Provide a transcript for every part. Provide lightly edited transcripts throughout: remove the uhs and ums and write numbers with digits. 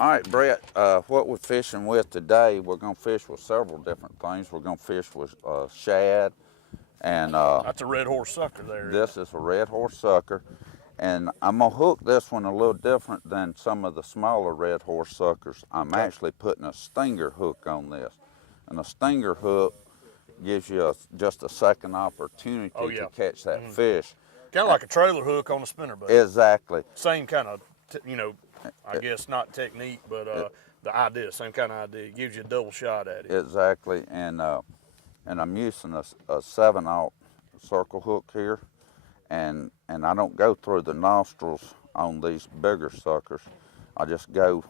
All right, Brett, what we're fishing with today, we're going to fish with several different things. We're going to fish with shad, and That's a red horse sucker there. this is a red horse sucker. And I'm going to hook this one a little different than some of the smaller red horse suckers. I'm actually putting a stinger hook on this. And a stinger hook gives you just a second opportunity to catch that fish. Kind of like a trailer hook on a spinnerbait. Exactly. Same kind of, I guess not technique, but the idea, same kind of idea. It gives you a double shot at it. Exactly. And I'm using a 7/0 circle hook here. And I don't go through the nostrils on these bigger suckers. I just go,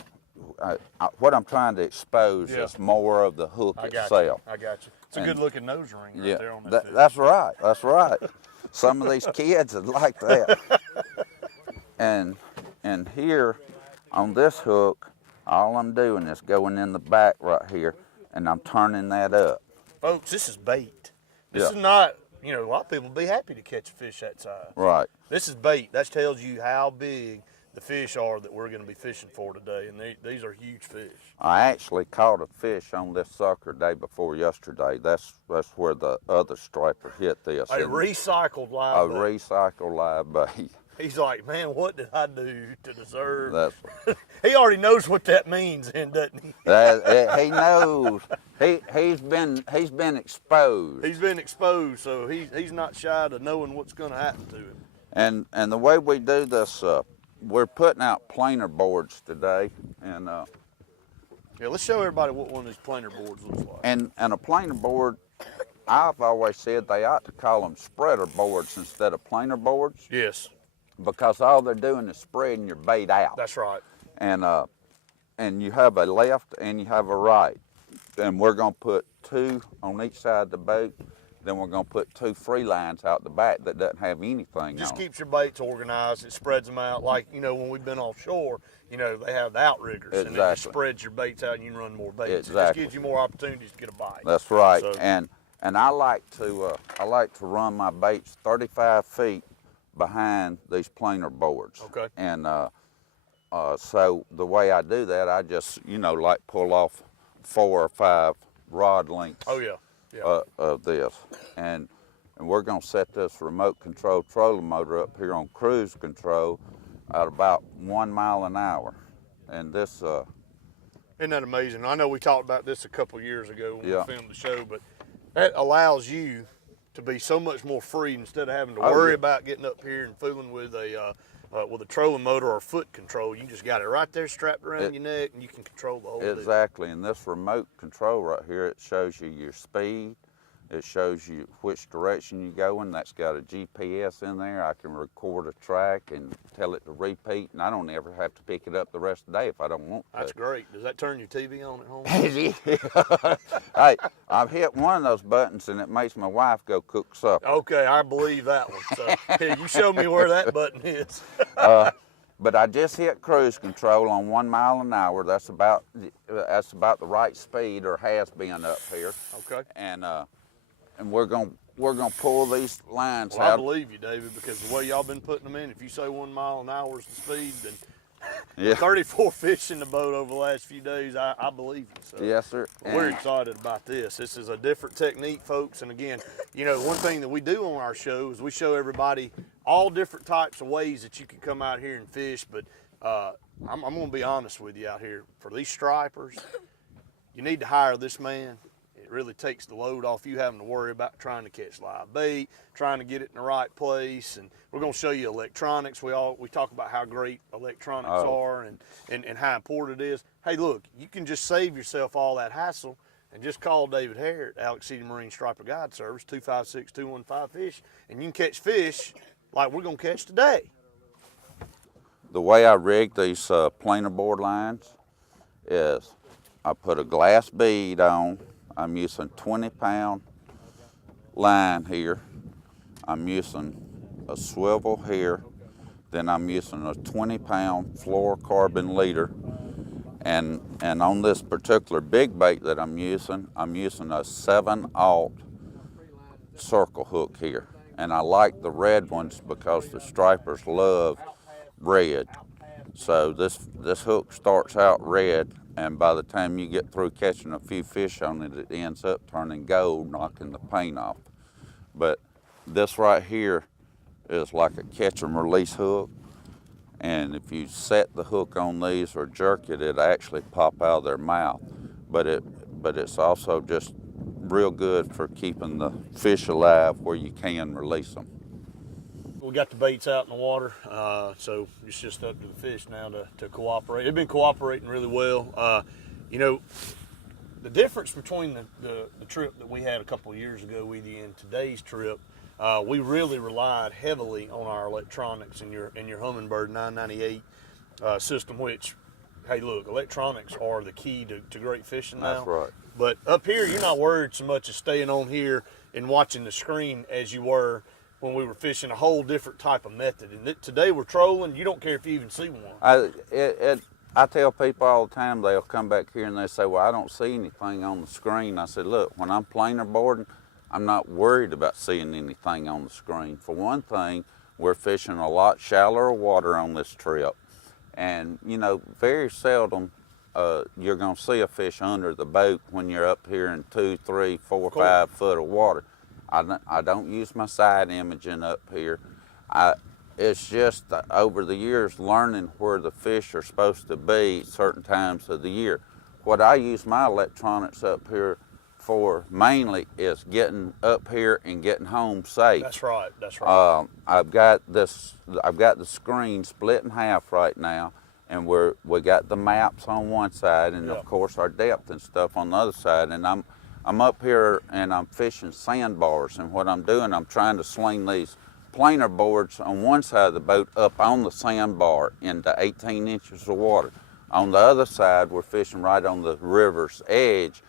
what I'm trying to expose is more of the hook itself. I got you. It's a good looking nose ring right there on that fish. That's right, that's right. Some of these kids would like that. And here on this hook, all I'm doing is going in the back right here, and I'm turning that up. Folks, this is bait. This is not, a lot of people would be happy to catch a fish that size. Right. This is bait. That tells you how big the fish are that we're going to be fishing for today, and these are huge fish. I actually caught a fish on this sucker day before yesterday. That's where the other striper hit this. A recycled live bait. A recycled live bait. He's like, man, what did I do to deserve? That's He already knows what that means, then, doesn't he? He knows. He's been exposed. He's been exposed, so he's not shy to knowing what's going to happen to him. And the way we do this, we're putting out planer boards today, and let's show everybody what one of these planer boards looks like. And a planer board, I've always said they ought to call them spreader boards instead of planer boards. Yes. Because all they're doing is spreading your bait out. That's right. And you have a left and you have a right. And we're going to put 2 on each side of the boat. Then we're going to put 2 free lines out the back that doesn't have anything Just on it. keeps your baits organized. It spreads them out. Like, when we've been offshore, they have the outriggers. Exactly. And it just spreads your baits out and you can run more baits. Exactly. It just gives you more opportunities to get a bite. That's right. So, and I like to run my baits 35 feet behind these planer boards. Okay. And so the way I do that, I just, like pull off 4 or 5 rod lengths of this. And we're going to set this remote control trolling motor up here on cruise control at about 1 mile an hour. And this... Isn't that amazing? I know we talked about this a couple years ago when we filmed the show, but that allows you to be so much more free instead of having to worry about getting up here and fooling with a trolling motor or foot control. You just got it right there strapped around your neck, and you can control the whole thing. Exactly, and this remote control right here, it shows you your speed. It shows you which direction you're going. That's got a GPS in there. I can record a track and tell it to repeat, and I don't ever have to pick it up the rest of the day if I don't want to. That's great. Does that turn your TV on at home? Hey, I've hit one of those buttons, and it makes my wife go cook supper. Okay, I believe that one. So here, you show me where that button is. But I just hit cruise control on 1 mile an hour. That's about the right speed, or has been up here. Okay. And we're gonna pull these lines out. I believe you, David, because the way y'all been putting them in, if you say 1 mile an hour is the speed, then 34 fish in the boat over the last few days, I believe you. So yes, sir. We're excited about this. This is a different technique, folks. And again, one thing that we do on our show is we show everybody all different types of ways that you can come out here and fish. But I'm going to be honest with you out here. For these stripers, you need to hire this man. It really takes the load off you having to worry about trying to catch live bait, trying to get it in the right place. And we're going to show you electronics. We talk about how great electronics are and how important it is. Hey, look, you can just save yourself all that hassle and just call David Hare at Alex City Marine Striper Guide Service, 256-215-FISH, and you can catch fish like we're going to catch today. The way I rig these planer board lines is I put a glass bead on. I'm using 20-pound line here. I'm using a swivel here. Then I'm using a 20-pound fluorocarbon leader. And on this particular big bait that I'm using a 7/0 circle hook here. And I like the red ones because the stripers love red. So this hook starts out red, and by the time you get through catching a few fish on it, it ends up turning gold, knocking the paint off. But this right here is like a catch and release hook, and if you set the hook on these or jerk it, it'll actually pop out of their mouth. But it's also just real good for keeping the fish alive where you can release them. We got the baits out in the water, so it's just up to the fish now to cooperate. They've been cooperating really well. You know, the difference between the trip that we had a couple of years ago with you and today's trip, we really relied heavily on our electronics in your Humminbird 998 system, which, hey, look, electronics are the key to great fishing now. That's right. But up here, you're not worried so much as staying on here and watching the screen as you were when we were fishing a whole different type of method. And today we're trolling. You don't care if you even see one. I tell people all the time, they'll come back here and they say, well, I don't see anything on the screen. I said, look, when I'm planer boarding, I'm not worried about seeing anything on the screen. For one thing, we're fishing a lot shallower water on this trip. And, you know, very seldom you're going to see a fish under the boat when you're up here in 2, 3, 4, 5 foot of water. I don't use my side imaging up here. It's just over the years learning where the fish are supposed to be certain times of the year. What I use my electronics up here for mainly is getting up here and getting home safe. That's right. That's right. I've got the screen split in half right now, and we got the maps on one side, and of course our depth and stuff on the other side. And I'm up here and I'm fishing sandbars, and what I'm doing, I'm trying to sling these planer boards on one side of the boat up on the sandbar into 18 inches of water. On the other side, we're fishing right on the river's edge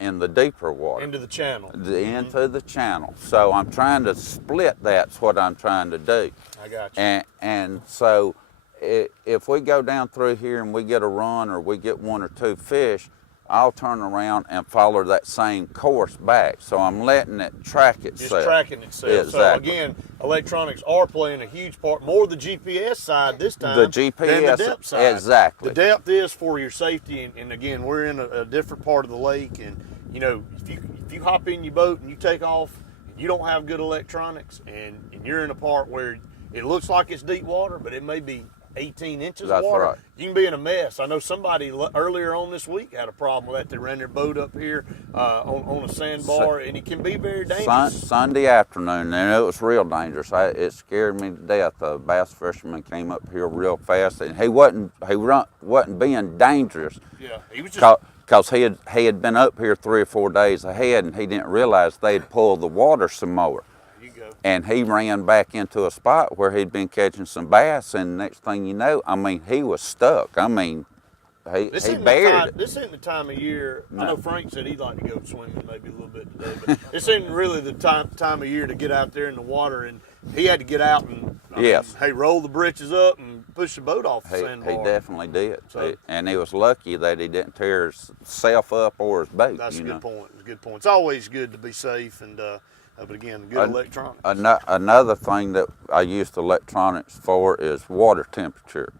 in the deeper water. Into the channel. Into the channel. So I'm trying to split, that's what I'm trying to do. I got you. And so if we go down through here and we get a run or we get 1 or 2 fish, I'll turn around and follow that same course back. So I'm letting it track itself. Just tracking itself. Exactly. So again, electronics are playing a huge part, more the GPS side this time the GPS, than the depth side. Exactly. The depth is for your safety, and again, we're in a different part of the lake, and you know, if you hop in your boat and you take off, and you don't have good electronics, and you're in a part where it looks like it's deep water, but it may be 18 inches of water, right. You can be in a mess. I know somebody earlier on this week had a problem with that. They ran their boat up here on a sandbar, and it can be very dangerous. Sunday afternoon, and it was real dangerous. It scared me to death. A bass fisherman came up here real fast, and he wasn't being dangerous. Yeah, he was just because he had been up here 3 or 4 days ahead, and he didn't realize they'd pulled the water some more. And he ran back into a spot where he'd been catching some bass, and next thing you know, I mean, he was stuck. I mean, he buried it. This isn't the time of year. No. I know Frank said he'd like to go swimming maybe a little bit today, but this isn't really the time of year to get out there in the water. And he had to get out and roll the britches up and push the boat off the sandbar. He definitely did. So, and he was lucky that he didn't tear himself up or his boat. That's a good point. It's a good point. It's always good to be safe and. But again, good electronics. Another thing that I use the electronics for is water temperature.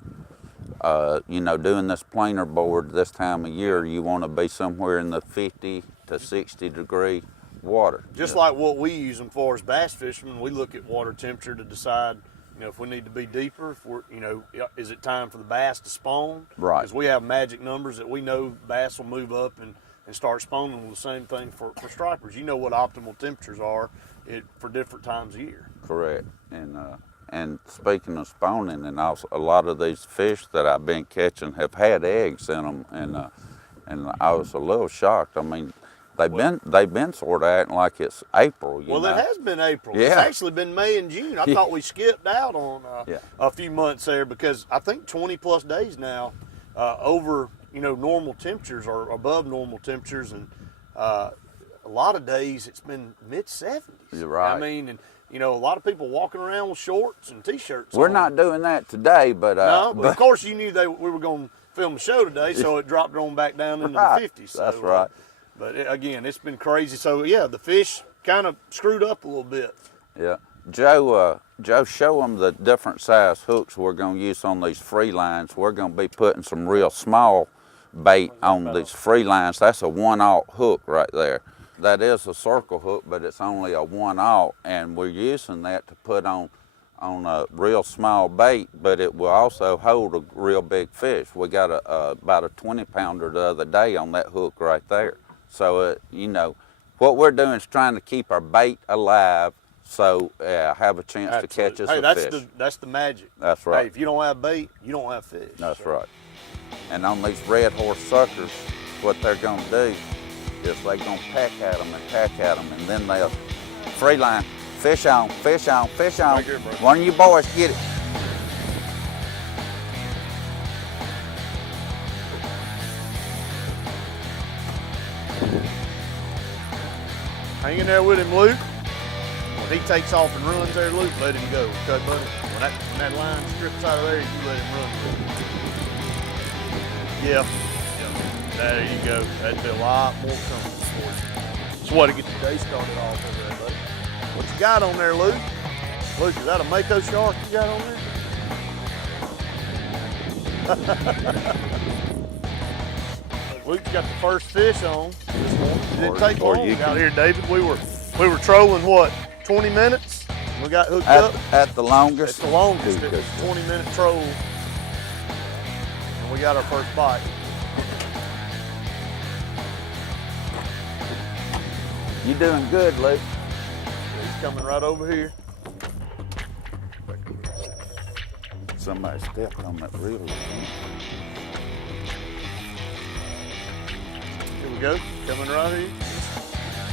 You know, doing this planer board this time of year, you want to be somewhere in the 50 to 60 degree water. Just like what we use them for as bass fishermen, we look at water temperature to decide, you know, if we need to be deeper, if we're, you know, is it time for the bass to spawn? Right. Because we have magic numbers that we know bass will move up and start spawning. With the same thing for stripers. You know what optimal temperatures are for different times of year. Correct. And speaking of spawning, and also a lot of these fish that I've been catching have had eggs in them, and I was a little shocked. I mean, they've been sort of acting like it's April. You know? It has been April. Yeah. It's actually been May and June. I thought we skipped out on a few months there because I think 20 plus days now over. You know, normal temperatures or above normal temperatures, and a lot of days it's been mid-70s. You're right. I mean, and you know, a lot of people walking around with shorts and t-shirts. We're not doing that today, but but of course you knew we were going to film a show today, so it dropped on back down into the 50s. So, that's right. But again, it's been crazy. So yeah, the fish kind of screwed up a little bit. Yeah. Joe, show them the different size hooks we're going to use on these free lines. We're going to be putting some real small bait on these free lines. That's a 1/0 hook right there. That is a circle hook, but it's only a 1/0, and we're using that to put on a real small bait, but it will also hold a real big fish. We got about a 20-pounder the other day on that hook right there. So, you know, what we're doing is trying to keep our bait alive, so have a chance to catch us a fish. That's the magic. That's right. Hey, if you don't have bait, you don't have fish. That's right. And on these red horse suckers, what they're going to do is they're going to peck at them, and then they'll free line, fish on, fish on, fish on. Right here, bro. One of you boys get it. Hang in there with him, Luke. When he takes off and runs there, Luke, let him go. Okay, buddy? When that line strips out of there, you let him run. Yeah. There you go. That'd be a lot more comfortable for you. That's what to get the day started off over there, buddy. What you got on there, Luke? Luke, is that a mako shark you got on there? Luke's got the first fish on this morning. It didn't take long. We got here, David. We were trolling what, 20 minutes? We got hooked up. At the longest. At the longest. It was a 20-minute troll. And we got our first bite. You doing good, Luke. He's coming right over here. Somebody stepped on that reel. Here we go, coming right here.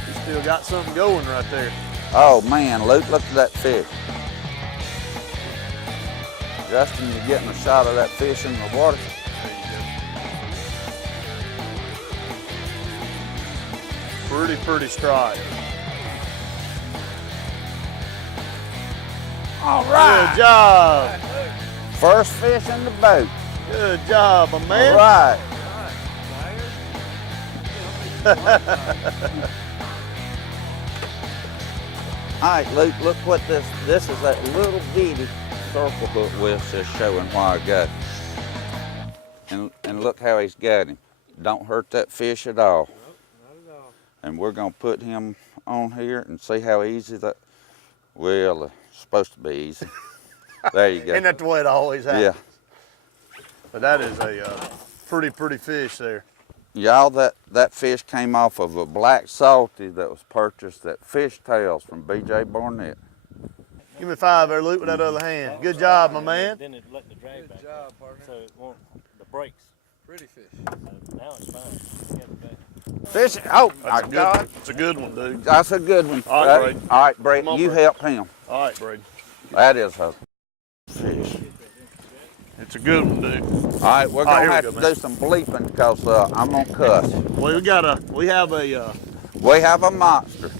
He's still got something going right there. Oh man, Luke, look at that fish. Justin, you're getting a shot of that fish in the water. Pretty strike. All right. Good job. First fish in the boat. Good job, my man. All right. All right, Luke, look what this is, that little bitty circle hook Will's just showing why I got it. And look how he's got him. Don't hurt that fish at all. And we're gonna put him on here and see how easy that, well, it's supposed to be easy. There you go. Isn't that the way it always happens? Yeah. But that is a pretty fish there. Y'all, that fish came off of a black salty that was purchased at Fish Tails from B.J. Barnett. Give me 5 there, Luke, with that other hand. Good job, my man. Then it let the drag back. Good job, partner. So it won't, the brakes. Pretty fish. So now it's fine. Get it back. Fish, oh That's my God. It's a good one, dude. That's a good one. All right, Brayden. All right, Brayden, on, you Brayden. help him. All right, Brayden. That is a fish. It's a good one, dude. All right, we're All right, gonna here we have go, to man. do some bleeping because I'm gonna cuss. Well, we have a, We have a monster.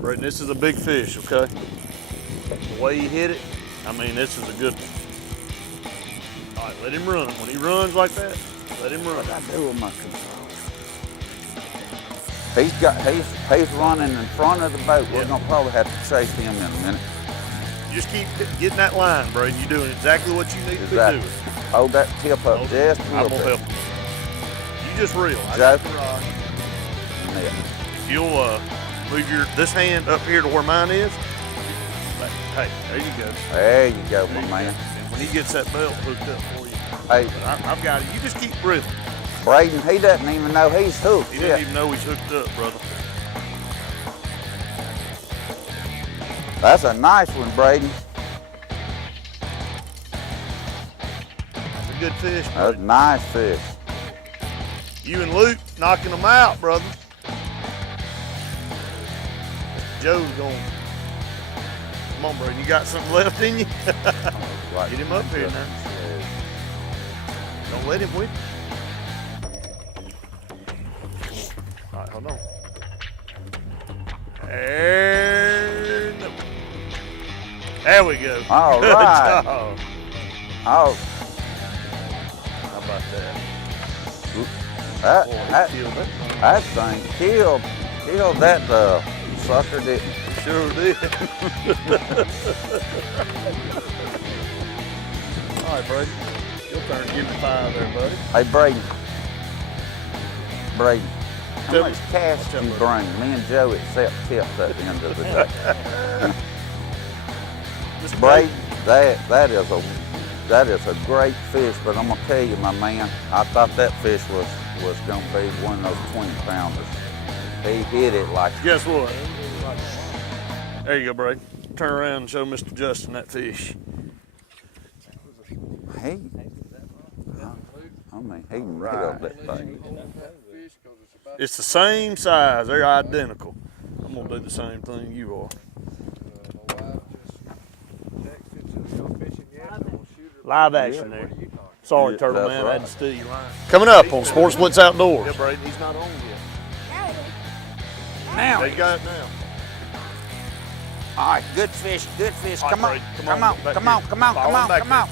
Brayden, this is a big fish, okay? The way he hit it, I mean, this is a good one. All right, let him run. When he runs like that, let him run. What I do with my control? He's running in front of the boat. We're gonna probably have to chase him in a minute. Just keep getting that line, Brayden. You're doing exactly what you need to be Exactly. doing. Hold that tip up just a I'm little gonna bit. help you. You just reel. I Joe? got the rod. Yeah. If you'll move this hand up here to where mine is. Hey, there you go. There you go, my man. And when he gets that belt hooked up for you, Hey, but I've got it. You just keep reeling. Brayden, he doesn't even know he's hooked He yet. doesn't even know he's hooked up, brother. That's a nice one, Brayden. That's a good fish, That's brother. a nice fish. You and Luke knocking them out, brother. Joe's going. Come on, brother. You got something left in you? Right. Get him up here now. Don't let him whip you. All right, hold on. There we go. All Good right. job. Oh, How about that? that, Boy, he that, killed it. that thing killed that sucker, didn't he? Sure did. All right, Brayden. Your turn to give me 5 there, buddy. Hey, Brayden. Brayden, how Tell much me. cash What's do up, you buddy? bring? Me and Joe accept tips at the end of the day. Mr. Brayden, that is a great fish, but I'm gonna tell you, my man, I thought that fish was gonna be one of those 20-pounders. He hit it like, Guess what? There you go, Brayden. Turn around and show Mr. Justin that fish. hey. I mean, he can hit up that thing. It's the same size. They're identical. I'm gonna do the same thing you are. Live action there. Sorry, Yeah, Turtle that's Man, I had right. to steal your line. Coming up on Sportz Blitz Outdoors. Yeah, Brayden, he's not on yet. Now, They got it now. all right, good fish, good fish. All right, Come on, Brayden, come on, back come here. on, come on, Follow come him on, back come there. on.